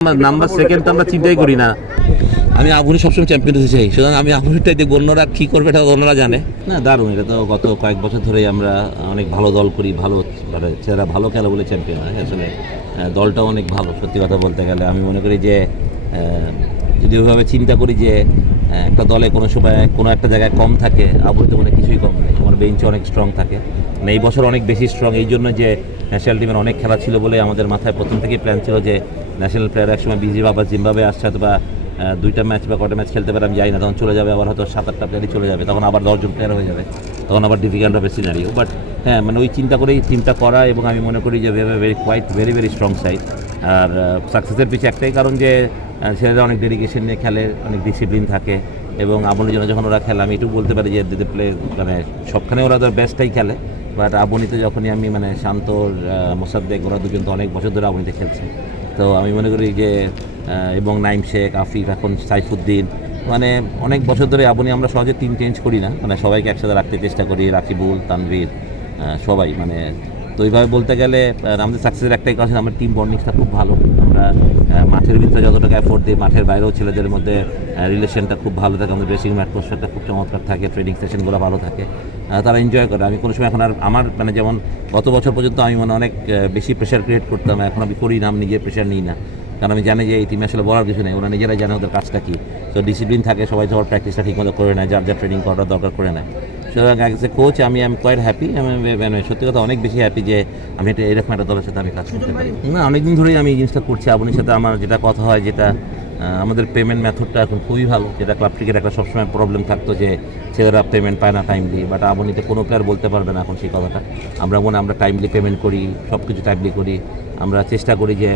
Number second তো আমরা চিন্তাই করি না। আমি আবুনি সবসময় চ্যাম্পিয়ন হতে চাই, সুতরাং আমি আবুনিটাই দেখব, অন্যরা কী করবে এটা অন্যরা জানে না। দারুণ, এটা তো গত কয়েক বছর ধরেই আমরা অনেক ভালো দল করি, ভালো মানে ছেলেরা ভালো খেলে বলে চ্যাম্পিয়ন হয়। আসলে দলটাও অনেক ভালো, সত্যি কথা বলতে গেলে আমি মনে করি যে যদি ওইভাবে চিন্তা করি যে একটা দলে কোনো সময় কোনো একটা জায়গায় কম থাকে, আবুনিতে মনে কিছুই কম নেই, আমার বেঞ্চে অনেক স্ট্রং থাকে। মানে এই বছর অনেক বেশি স্ট্রং এই জন্য যে ন্যাশনাল টিমের অনেক খেলা ছিল বলে আমাদের মাথায় প্রথম থেকেই প্ল্যান ছিল যে ন্যাশনাল প্লেয়ার একসময় বিজি বা জিম্বাবুয়ে আসছে হয়তো বা দুইটা ম্যাচ বা কটা ম্যাচ খেলতে পারে আমি যাই না, তখন চলে যাবে, আবার হয়তো 7-8টা প্লেয়ারই চলে যাবে, তখন আবার 10জন প্লেয়ার হয়ে যাবে, তখন আবার ডিফিকাল্ট হবে সিনারিও। বাট হ্যাঁ, মানে ওই চিন্তা করেই টিমটা করা, এবং আমি মনে করি যে ভেরি ভেরি স্ট্রং সাইড। আর সাকসেসের পিছনে একটাই কারণ যে ছেলেরা অনেক ডেডিকেশন নিয়ে খেলে, অনেক ডিসিপ্লিন থাকে, এবং আবুনির জন্য যখন ওরা খেলে আমি একটু বলতে পারি যে প্লে মানে সবখানে ওরা তো বেস্টটাই খেলে। বাট আবুনিতে যখনই আমি মানে শান্ত, মোসাদ্দেক, ওরা দুজন তো অনেক বছর ধরে আবুনিতে খেলছে, তো আমি মনে করি যে এবং নাইম শেখ, আফিফ, এখন সাইফুদ্দিন, মানে অনেক বছর ধরে আবুনি আমরা সহজে টিম চেঞ্জ করি না, মানে সবাইকে একসাথে রাখতে চেষ্টা করি, রাকিবুল, তানভীর, সবাই মানে। তো এইভাবে বলতে গেলে আমাদের সাকসেসের একটাই কারণ আমার টিম বন্ডিংসটা খুব ভালো। আমরা মাঠের ভিতরে যতটুকু এফোর্ট দিই, মাঠের বাইরেও ছেলেদের মধ্যে রিলেশনটা খুব ভালো থাকে, আমাদের ড্রেসিং অ্যাটমসফিয়ারটা খুব চমৎকার থাকে, ট্রেনিং সেশনগুলো ভালো থাকে, তারা এনজয় করে। আমি কোনো সময় এখন আর আমার মানে যেমন গত বছর পর্যন্ত আমি মানে অনেক বেশি প্রেশার ক্রিয়েট করতাম, এখন আমি করি না, আমি নিজের প্রেশার নিই না, কারণ আমি জানি যে এই টিমে আসলে বলার কিছু নেই, ওরা নিজেরাই জানে ওদের কাজটা কী। তো ডিসিপ্লিন থাকে, সবাই ধর প্র্যাকটিসটা ঠিকমতো করে নেয়, যার যা ট্রেনিং করার দরকার করে নেয়। সুতরাং অ্যাজ এ কোচ আমি কোয়াইট হ্যাপি, আমি সত্যি কথা অনেক বেশি হ্যাপি যে আমি এটা এরকম একটা দলের সাথে আমি কাজ করতে পারি। না, অনেকদিন ধরেই আমি এই জিনিসটা করছি আবুনির সাথে। আমার যেটা কথা হয়, যেটা আমাদের পেমেন্ট মেথডটা এখন খুবই ভালো, যেটা ক্লাব ক্রিকেট একটা সবসময় প্রবলেম থাকতো যে ছেলেরা পেমেন্ট পায় না টাইমলি, বাট আবুনিতে কোনো প্লেয়ার বলতে পারবে না এখন সেই কথাটা। আমরা টাইমলি পেমেন্ট করি, সব কিছু টাইমলি করি। আমরা চেষ্টা করি যে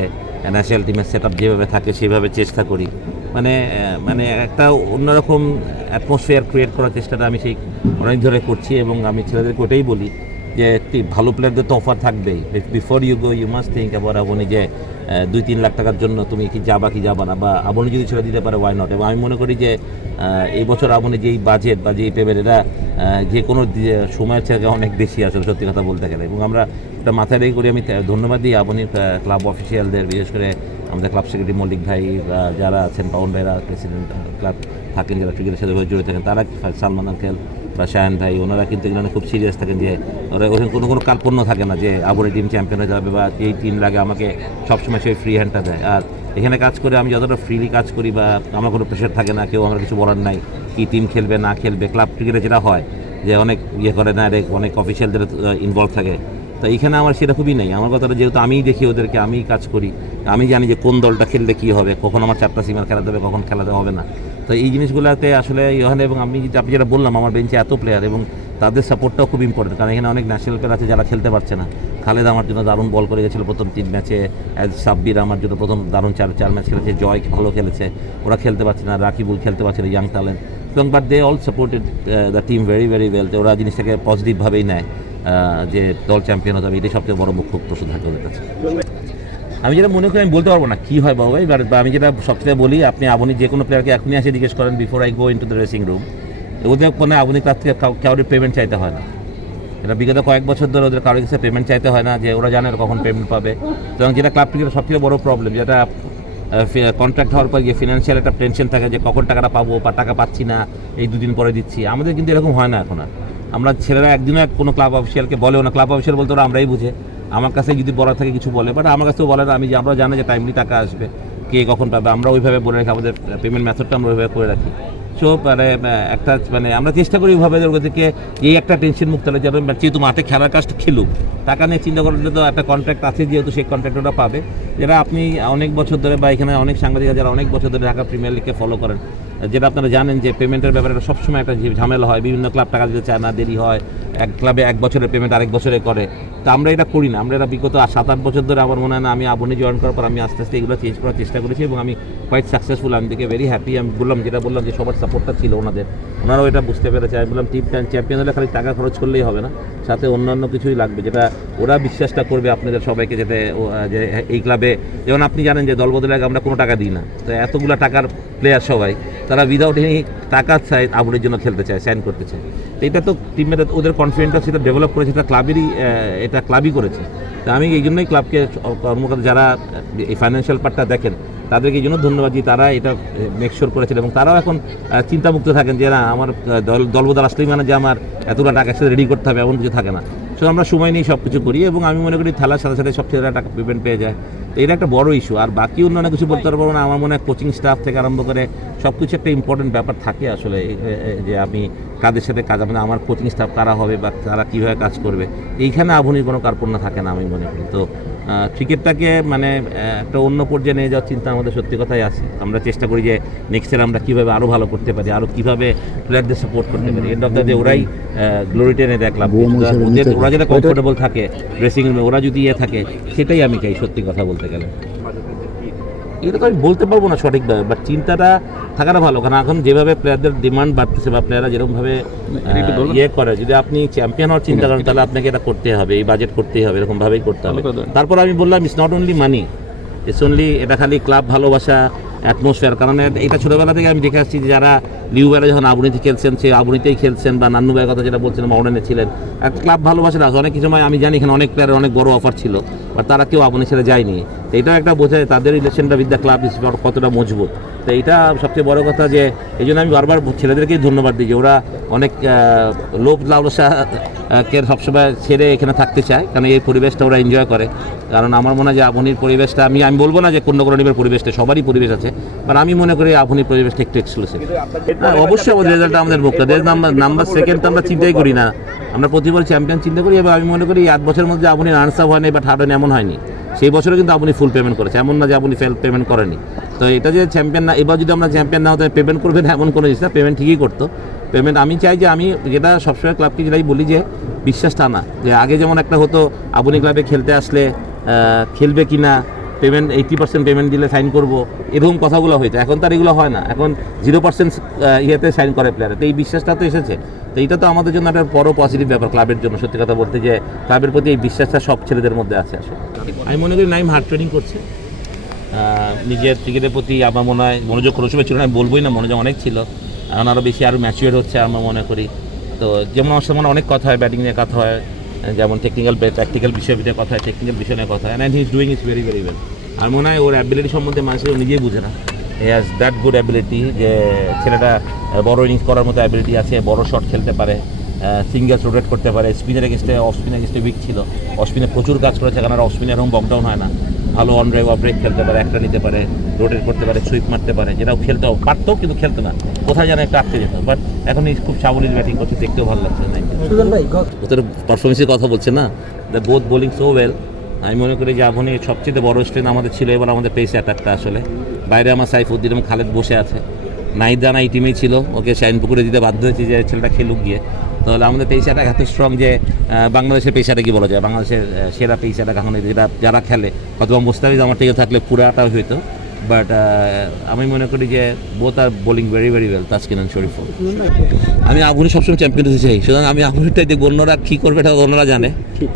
ন্যাশনাল টিমের সেট আপ যেভাবে থাকে সেভাবে চেষ্টা করি, মানে মানে একটা অন্যরকম অ্যাটমসফিয়ার ক্রিয়েট করার চেষ্টাটা আমি সেই অনেক ধরে করছি। এবং আমি ছেলেদেরকে ওটাই বলি যে ভালো প্লেয়ারদের তো অফার থাকবেই, before you go you must think about আবুনি, যে 2-3 লাখ টাকার জন্য তুমি কি যাবা না, বা আবুনি যদি ছেড়ে দিতে পারে ওয়াই নট। এবং আমি মনে করি যে এই বছর আবুনি যেই বাজেট বা যেই পেমেন্ট, এরা যে কোনো সময়ের থেকে অনেক বেশি আসলে সত্যি কথা বলতে গেলে। এবং আমরা এটা মাথায় রেখে করি। আমি ধন্যবাদ দিই আবুনির ক্লাব অফিসিয়ালদের, বিশেষ করে আমাদের ক্লাব সেক্রেটারি মল্লিক ভাই, যারা আছেন, পাউন ভাইরা, প্রেসিডেন্ট ক্লাব থাকেন, যারা ক্রিকেটের সাথে জড়িত থাকেন, তারা, সালমান আঙ্কেল বা শায়ান ভাই, ওনারা কিন্তু এখানে খুব সিরিয়াস থাকেন যে ওরা ওখানে কোনো কাল্পন্য থাকে না যে আবুনি টিম চ্যাম্পিয়ন হয়ে যাবে বা এই টিম লাগে, আমাকে সবসময় সেই ফ্রি হ্যান্ডটা দেয়। আর এখানে কাজ করে আমি যতটা ফ্রিলি কাজ করি বা আমার কোনো প্রেশার থাকে না, কেউ আমার কিছু বলার নাই কি টিম খেলবে না খেলবে। ক্লাব ক্রিকেটে যেটা হয় যে অনেক করে না, অনেক অফিসিয়ালদের ইনভলভ থাকে, তো এইখানে আমার সেটা খুবই নেই। আমার কথাটা যেহেতু আমিই দেখি ওদেরকে, আমিই কাজ করি, আমি জানি যে কোন দলটা খেললে কী হবে, কখন আমার 4টা সিমার খেলাতে হবে, কখন খেলাতে হবে না। তো এই জিনিসগুলোতে আসলে এখানে, এবং আপনি যেটা বললাম, আমার বেঞ্চে এত প্লেয়ার এবং তাদের সাপোর্টটাও খুব ইম্পর্টেন্ট, কারণ এখানে অনেক ন্যাশনাল প্লেয়ার আছে যারা খেলতে পারছে না। খালেদ আমার জন্য দারুণ বল করে গেছিলো প্রথম 3 ম্যাচে, সাব্বির আমার জন্য প্রথম দারুণ 4 ম্যাচ খেলেছে, জয় ভালো খেলেছে, ওরা খেলতে পারছে না, রাকিবুল খেলতে পারছে না, ইয়াং ট্যালেন্ট। এবং but they all supported the team very very well. তো ওরা জিনিসটাকে পজিটিভভাবেই নেয় যে দল চ্যাম্পিয়ন হতে হবে, এটাই সবচেয়ে বড় মুখ্য প্রশ্ন থাকে ওদের কাছে। আমি যেটা মনে করি আমি বলতে পারবো না কী হয় বাবা ভাই, বা আমি যেটা সবচেয়ে বলি, আপনি আবুনি যে কোনো প্লেয়ারকে এখনই আসে জিজ্ঞেস করেন before I go into the dressing room, ওদের মানে আবুনি ক্লাব থেকে কাউকে পেমেন্ট চাইতে হয় না। এটা বিগত কয়েক বছর ধরে ওদের কারোর কাছে পেমেন্ট চাইতে হয় না, যে ওরা জানে কখন পেমেন্ট পাবে। এবং যেটা ক্লাব থেকে সবথেকে বড় প্রবলেম, যেটা কন্ট্রাক্ট হওয়ার পর গিয়ে ফিনান্সিয়াল একটা টেনশন থাকে যে কখন টাকাটা পাবো বা টাকা পাচ্ছি না, এই 2 দিন পরে দিচ্ছি। আমাদের কিন্তু এরকম হয় না এখন আর। আমরা ছেলেরা একদিনও কোনো ক্লাব অফিসিয়ালকে বলেও না, ক্লাব অফিসিয়াল বলতে ওরা আমরাই বুঝে, আমার কাছে যদি বলার থাকে কিছু বলে, বাট আমার কাছেও বলে না। আমরা জানি যে টাইমলি টাকা আসবে, কে কখন পাবে, আমরা ওইভাবে বলে রাখি, আমাদের পেমেন্ট মেথডটা আমরা ওইভাবে করে রাখি। সো মানে একটা মানে আমরা চেষ্টা করি ওইভাবে ওদেরকে এই একটা টেনশন মুক্ত হলে, যেন যেহেতু মাঠে খেলার কাজটা খেলুক, টাকা নিয়ে চিন্তা করলে তো একটা কন্ট্রাক্ট আছে, যেহেতু সেই কন্ট্রাক্ট ওটা পাবে। যেটা আপনি অনেক বছর ধরে বা এখানে অনেক সাংবাদিক যারা অনেক বছর ধরে ঢাকা প্রিমিয়ার লিগকে ফলো করেন, যেটা আপনারা জানেন যে পেমেন্টের ব্যাপারে সবসময় একটা ঝামেলা হয়, বিভিন্ন ক্লাব টাকা দিতে চায় না, দেরি হয়, এক ক্লাবে 1 বছরের পেমেন্ট আরেক বছরে করে। তো আমরা এটা করি না, আমরা এটা বিগত 7-8 বছর ধরে, আমার মনে হয় না, আমি আবুনি জয়েন করার পর আমি আস্তে আস্তে এগুলো চেঞ্জ করার চেষ্টা করেছি, এবং আমি কোয়াইট সাকসেসফুল। আমি দেখে ভেরি হ্যাপি। আমি যেটা বললাম যে সবার সাপোর্টটা ছিল ওনারাও এটা বুঝতে পেরেছে। আমি বললাম টিম চ্যাম্পিয়ন হলে খালি টাকা খরচ করলেই হবে না, সাথে অন্যান্য কিছুই লাগবে, যেটা ওরা বিশ্বাসটা করবে আপনাদের সবাইকে, যাতে যে এই ক্লাবে, যেমন আপনি জানেন যে দল বদলের আগে আমরা কোনো টাকা দিই না, তো এতগুলো টাকার প্লেয়ার সবাই, তারা উইদাউট এনি টাকা চায় আবুনির জন্য খেলতে চায়, সাইন করতে চায়। এটা তো টিমের ওদের কনফিডেন্সটা সেটা ডেভেলপ করেছে, এটা ক্লাবই করেছে। তো আমি এই জন্যই ক্লাবকে কর্মকর্তা যারা এই ফাইন্যান্সিয়াল পার্টটা দেখেন, তাদেরকে এই জন্য ধন্যবাদ যে তারা এটা মেকশোর করেছিল এবং তারাও এখন চিন্তামুক্ত থাকেন যে না আমার দলবদল আসলেই মানে যে আমার এতটা টাকা একসাথে রেডি করতে হবে এমন কিছু থাকে না। সো আমরা সময় নিয়ে সব কিছু করি এবং আমি মনে করি খেলার সাথে সাথে সব ছেলেরা টাকা পেমেন্ট পেয়ে যায়। তো এটা একটা বড় ইস্যু। আর বাকি অন্য অনেক কিছু বলতে পারবো না। আমার মনে হয় কোচিং স্টাফ থেকে আরম্ভ করে সব কিছু একটা ইম্পর্টেন্ট ব্যাপার থাকে আসলে, যে আমি কাদের সাথে কাজ মানে আমার কোচিং স্টাফ কারা হবে বা তারা কীভাবে কাজ করবে, এইখানে আধুনিক কোনো কার্পণ্য থাকে না আমি মনে করি। তো ক্রিকেটটাকে মানে একটা অন্য পর্যায়ে নিয়ে যাওয়ার চিন্তা আমাদের সত্যি কথাই আছে। আমরা চেষ্টা করি যে নেক্সট ইয়ার আমরা কীভাবে আরও ভালো করতে পারি, আরও কীভাবে প্লেয়ারদের সাপোর্ট করতে পারি। এন্ড অফ দ্য ডে ওরাই গ্লোরি টেনে দেখলাম, ওরা যেটা কমফোর্টেবল থাকে ড্রেসিং রুমে, ওরা যদি থাকে সেটাই আমি চাই সত্যি কথা বলতে গেলে। এটা তো আমি বলতে পারবো না সঠিকভাবে, বাট চিন্তাটা থাকাটা ভালো। কারণ এখন যেভাবে প্লেয়ারদের ডিমান্ড বাড়তেছে বা প্লেয়াররা যেরকমভাবে করে, যদি আপনি চ্যাম্পিয়ন হওয়ার চিন্তা করেন তাহলে আপনাকে এটা করতে হবে, এই বাজেট করতেই হবে, এরকমভাবেই করতে হবে। তারপর আমি বললাম it's not only money, it's only এটা খালি ক্লাব ভালোবাসা, অ্যাটমসফিয়ার। কারণ এটা ছোটোবেলা থেকে আমি দেখে আসছি যারা লিউবেরা যখন আবুনিতে খেলছেন সে আবুনিতেই খেলছেন, বা নান্নু ভাইয়ের কথা যেটা বলছিলাম মডার্নে ছিলেন, একটা ক্লাব ভালোবাসাটা আছে। অনেক সময় আমি জানি এখানে অনেক প্লেয়ারের অনেক বড় অফার ছিল, বাট তারা কেউ আবুনি ছেড়ে যায়নি। তো এটাও একটা বোঝায় তাদের রিলেশনটা উইথ দ্য ক্লাব কতটা মজবুত। তো এইটা সবচেয়ে বড় কথা, যে এই জন্য আমি বারবার ছেলেদেরকেই ধন্যবাদ দিই যে ওরা অনেক লোভ লালসাকে সবসময় ছেড়ে এখানে থাকতে চায়, কারণ এই পরিবেশটা ওরা এনজয় করে। কারণ আমার মনে হয় যে আবুনির পরিবেশটা আমি বলবো না যে কন্যাকরণীর পরিবেশটা, সবারই পরিবেশ আছে, বাট আমি মনে করি আবুনির পরিবেশটা একটু এক্সক্লুসিভ। হ্যাঁ, অবশ্যই আমাদের রেজাল্টটা আমাদের মুখটা দেশ নাম্বার সেকেন্ড তো আমরা চিন্তাই করি না, আমরা প্রতিবার চ্যাম্পিয়ন চিন্তা করি। এবং আমি মনে করি 8 বছরের মধ্যে আবুনি রানস আপ হয়নি বা থার্ড হয়নি এমন হয়নি। সেই বছরে কিন্তু আপনি ফুল পেমেন্ট করেছে, এমন না যে আপনি ফেল পেমেন্ট করেনি। তো এটা যে চ্যাম্পিয়ন না, এবার যদি আমরা চ্যাম্পিয়ন না হতে পেমেন্ট করবেন এমন কোনো জিনিস না, পেমেন্ট ঠিকই করতো। পেমেন্ট আমি চাই যে আমি যেটা সবসময় ক্লাবকে যেটাই বলি যে বিশ্বাসটা না, যে আগে যেমন একটা হতো আবুনি ক্লাবে খেলতে আসলে খেলবে কি না, পেমেন্ট 80% পেমেন্ট দিলে সাইন করবো, এরকম কথাগুলো হয়েছে। এখন তার এগুলো হয় না, এখন 0% ইয়েতে সাইন করে প্লেয়ার। তো এই বিশ্বাসটা তো এসেছে। তো এইটা তো আমাদের জন্য একটা বড় পজিটিভ ব্যাপার ক্লাবের জন্য, সত্যি কথা বলতে, যে ক্লাবের প্রতি এই বিশ্বাসটা সব ছেলেদের মধ্যে আছে আসলে। আমি মনে করি নাইম হার্ড ট্রেনিং করছে, নিজের ক্রিকেটের প্রতি আমার মনে হয় মনোযোগ কোনো সময় ছিল না, আমি বলবোই না, মনোযোগ অনেক ছিল। এখন আরও বেশি আরও ম্যাচিওর হচ্ছে আমরা মনে করি। তো যেমন আমার সাথে অনেক কথা হয়, ব্যাটিং নিয়ে কথা হয়, যেমন প্র্যাকটিক্যাল বিষয় নিয়ে কথা হয়, টেকনিক্যাল বিষয় নিয়ে কথা হয়, and he is doing is very very well. আর মনে হয় ওর অ্যাবিলিটি সম্বন্ধে মানুষের নিজেই বুঝে না। He has that good ability, যে ছেলেটা বড় ইনিংস করার মতো অ্যাবিলিটি আছে, বড় শট খেলতে পারে, সিঙ্গেলস রোটেট করতে পারে, স্পিনের এগেস্টে অফ স্পিনের এগেস্টে উইক ছিল, অফ স্পিনে প্রচুর কাজ করেছে, কারণ অফ স্পিনে এরকম বকডাউন হয় না, ভালো অন ড্রাইভ অফ ব্রেক খেলতে পারে, একটা নিতে পারে, রোটেট করতে পারে, সুইপ মারতে পারে, যেটাও খেলতেও পারতো কিন্তু খেলতো না, কোথায় যেন একটা আটকে যেত। বাট এখন খুব সাবলীল ব্যাটিং করছে, দেখতেও ভালো লাগছে। ওদের পারফরমেন্সের কথা বলছে না, the both bowling so well. আমি মনে করি যে আবুনির সবচেয়ে বড় স্ট্রেন্থ আমাদের ছিল এবার আমাদের পেস অ্যাটাকটা। আসলে বাইরে আমার সাইফুদ্দিন এবং খালেদ বসে আছে, নাইদানা এই টিমেই ছিল, ওকে শাইন পুকুরে দিতে বাধ্য হয়েছে যে ছেলেটা খেলুক গিয়ে। তাহলে আমাদের পেস অ্যাটাক এত স্ট্রং যে বাংলাদেশের পেস অ্যাটাকই বলা যায়, বাংলাদেশের সেরা পেস অ্যাটাক এখন যেটা যারা খেলে, অথবা মোস্তাফিজ আমার টিকে থাকলে পুরাটা হইতো। বাট আমি মনে করি যে বোথ আর bowling very very well, Taskin and Sharif. আমি আবুনি সবসময় চ্যাম্পিয়ন হতে চাই, সুতরাং আমি আবুনিটাই দেখব, অন্যরা কী করবে এটা অন্যরা জানে।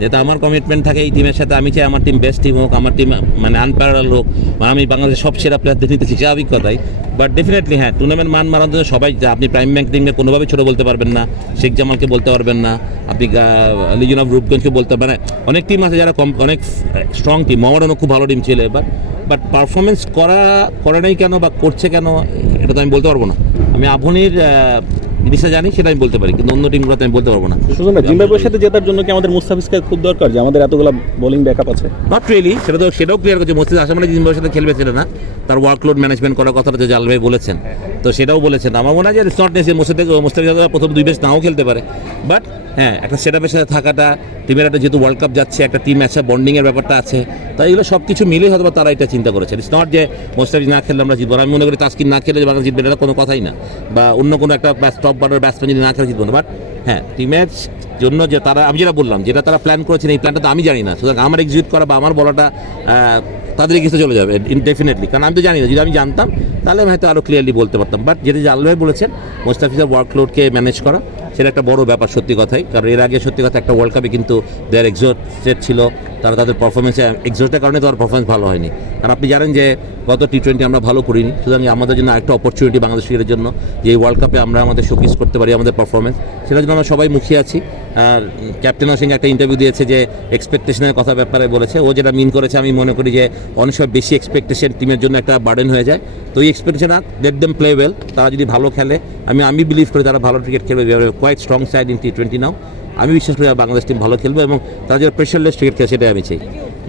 যেটা আমার কমিটমেন্ট থাকে এই টিমের সাথে, আমি চাই আমার টিম বেস্ট টিম হোক, আমার টিম মানে আনপ্যারাল হোক, মানে আমি বাংলাদেশের সব সেরা প্লেয়ারদের নিতে চাই, স্বাভাবিক কথাই। বাট ডেফিনেটলি হ্যাঁ, টুর্নামেন্ট মান মারার জন্য সবাই, আপনি প্রাইম ব্যাংক টিমকে কোনোভাবে ছোটো বলতে পারবেন না, শেখ জামালকে বলতে পারবেন না, আপনি লিজন অফ রূপগঞ্জকে বলতে পারেন। অনেক টিম আছে যারা অনেক স্ট্রং টিম, মহারণও খুব ভালো টিম ছিল এবার, বাট পারফরমেন্স করে নাই কেন বা করছে কেন এটা তো আমি বলতে পারবো না। আমি আবুনির জিনিসটা জানি সেটা আমি বলতে পারি, কিন্তু অন্য টিমগুলোতে আমি বলতে পারবো না। জিম্বাবুয়ের সাথে জেতার জন্য কি আমাদের মুস্তাফিজকে খুব দরকার, যে আমাদের এতগুলো বোলিং ব্যাকআপ আছে? নট রিয়েলি, সেটাও ক্লিয়ার করছে। মুস্তাফিজ আসাম জিম্বাবুয়ের সাথে খেলবে ছিল না, তার ওয়ার্কলোড ম্যানেজমেন্ট করার কথাটা যে জাল ভাই বলেছেন, তো সেটাও বলেছেন। আমার মনে হয় যে ইটস নট নেসেসারি, মুস্তাফিজ প্রথম 2 ম্যাচ নাও খেলতে পারে, বাট হ্যাঁ একটা সেটআপের সাথে থাকাটা, টিমের একটা যেহেতু ওয়ার্ল্ড কাপ যাচ্ছে, একটা টিম ম্যাচে বন্ডিংয়ের ব্যাপারটা আছে, তাই এগুলো সব কিছু মিলেই হয়তো তারা এটা চিন্তা করেছে। ইটস নট যে মুস্তাফিজ না খেললে আমরা জিতবো। আমি মনে করি তাসকিন না খেলে বাংলাদেশ জিতবে এটা কোনো কথাই না, বা অন্য কোনো একটা টপ বারের ব্যাটসম্যান যদি না খেলে জিতবো না। বাট হ্যাঁ, টিমের জন্য যে তারা, আমি যেটা বললাম, যেটা তারা প্ল্যান করেছেন, এই প্ল্যানটা তো আমি জানি না, সুতরাং আমার এক্সিকিউট করা বা আমার বলাটা তাদের এগেইনস্টে চলে যাবে ডেফিনেটলি, কারণ আমি তো জানি না। যদি আমি জানতাম তাহলে আমি হয়তো আরও ক্লিয়ারলি বলতে পারতাম। বাট যেটা যে আল্লাহ বলেছেন মুস্তাফিজের ওয়ার্কলোডকে ম্যানেজ করা, সেটা একটা বড় ব্যাপার সত্যি কথাই, কারণ এর আগে সত্যি কথা একটা ওয়ার্ল্ড কাপে কিন্তু দেয়ার এক্সোস্টেড ছিল, তারা তাদের পারফরমেন্সে এক্সোস্টের কারণে তার পারফরমেন্স ভালো হয়নি। কারণ আপনি জানেন যে গত টি20 আমরা ভালো করিনি, সুতরাং আমাদের জন্য একটা অপরচুনিটি বাংলাদেশ ক্রিকেটের জন্য যে এই ওয়ার্ল্ড কাপে আমরা আমাদের শোকেস করতে পারি আমাদের পারফরমেন্স, সেটার জন্য আমরা সবাই মুখিয়ে আছি। আর ক্যাপ্টেনের সঙ্গে একটা ইন্টারভিউ দিয়েছে যে এক্সপেকটেশনের কথা ব্যাপারে বলেছে, ও যেটা মিন করেছে আমি মনে করি যে অনেক সময় বেশি এক্সপেকটেশন টিমের জন্য একটা বার্ডেন হয়ে যায়। তো এই expectation let them play well, তারা যদি ভালো খেলে আমি বিলিভ করি তারা ভালো ক্রিকেট খেলবে, কোয়াইট স্ট্রং সাইড ইন টি20 নাও। আমি বিশ্বাস করি বাংলাদেশ টিম ভালো খেলবে এবং তারা যে প্রেশারলেস ক্রিকেট খেলে সেটাই আমি চাই।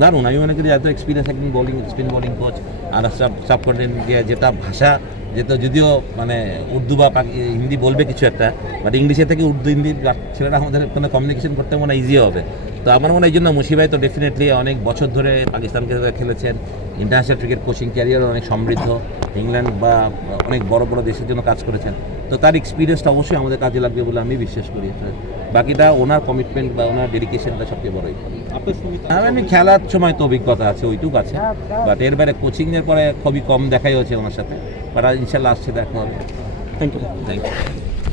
দারুণ, আমি মনে করি এত এক্সপিরিয়েন্স একদিন স্পিন বোলিং কোচ আর সাবকন্টিনেন্ট যেটা ভাষা যেটা যদিও মানে উর্দু বা হিন্দি বলবে কিছু একটা, বাট ইংলিশে থেকে উর্দু হিন্দি ছেলেরা আমাদের কোনো কমিউনিকেশন করতে মনে হয় ইজি হবে। তো আমার মনে হয় এই জন্য মুশিবাই তো ডেফিনেটলি অনেক বছর ধরে পাকিস্তানকে খেলেছেন, ইন্টারন্যাশনাল ক্রিকেট কোচিং ক্যারিয়ার অনেক সমৃদ্ধ, ইংল্যান্ড বা অনেক বড় বড় দেশের জন্য কাজ করেছেন। তো তার এক্সপিরিয়েন্সটা অবশ্যই আমাদের কাজে লাগবে বলে আমি বিশ্বাস করি। বাকিটা ওনার কমিটমেন্ট বা ওনার ডেডিকেশনটা সবচেয়ে বড়ই। আমি খেলার সময় তো অভিজ্ঞতা আছে, ওইটুকু আছে, বাট এর বাইরে কোচিংয়ের পরে খুবই কম দেখাই হয়েছে ওনার সাথে, বাট ইনশাল্লাহ আসছে দেখা হবে। Thank you. Thank you.